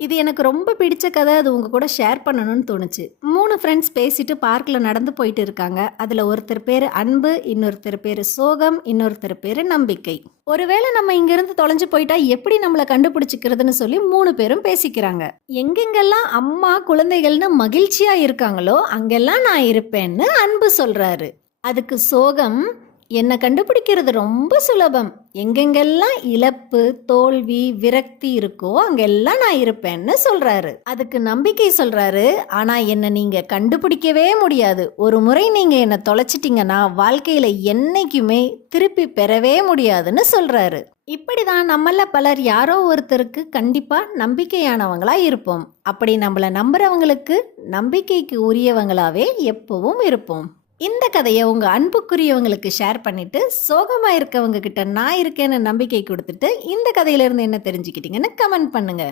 இது எனக்கு ரொம்ப பிடிச்ச கதை. அது உங்க கூட ஷேர் பண்ணணும்னு தோணுச்சு. 3 ஃப்ரெண்ட்ஸ் பேசிட்டு பார்க்ல நடந்து போயிட்டு இருக்காங்க. அதுல ஒருத்தர் பேரு அன்பு, இன்னொருத்தர் பேரு சோகம், இன்னொருத்தர் பேரு நம்பிக்கை. ஒருவேளை நம்ம இங்கிருந்து தொலைஞ்சு போயிட்டா எப்படி நம்மள கண்டுபிடிச்சுக்கிறதுன்னு சொல்லி 3 பேரும் பேசிக்கிறாங்க. எங்கெங்கெல்லாம் அம்மா, குழந்தைகள்னு மகிழ்ச்சியா இருக்காங்களோ அங்கெல்லாம் நான் இருப்பேன்னு அன்பு சொல்றாரு. அதுக்கு சோகம், என்னை கண்டுபிடிக்கிறது ரொம்ப சுலபம். எங்கெங்கெல்லாம் இழப்பு, தோல்வி, விரக்தி இருக்கோ அங்கெல்லாம் நான் இருப்பேன்னு சொல்றாரு. அதுக்கு நம்பிக்கை சொல்றாரு, ஆனா என்னை நீங்க கண்டுபிடிக்கவே முடியாது. ஒரு முறை நீங்க என்னை தொலைச்சிட்டீங்கன்னா வாழ்க்கையில என்னைக்குமே திருப்பி பெறவே முடியாதுன்னு சொல்றாரு. இப்படிதான் நம்மள பலர் யாரோ ஒருத்தருக்கு கண்டிப்பா நம்பிக்கையானவங்களா இருப்போம். அப்படி நம்மள நம்புறவங்களுக்கு நம்பிக்கைக்கு உரியவங்களாவே எப்பவும் இருப்போம். இந்த கதையை உங்க அன்புக்குரியவங்களுக்கு ஷேர் பண்ணிட்டு சோகமா இருக்கவங்க கிட்ட நான் இருக்கேன்னு நம்பிக்கை கொடுத்துட்டு இந்த கதையில இருந்து என்ன தெரிஞ்சுக்கிட்டீங்கன்னு கமெண்ட் பண்ணுங்க.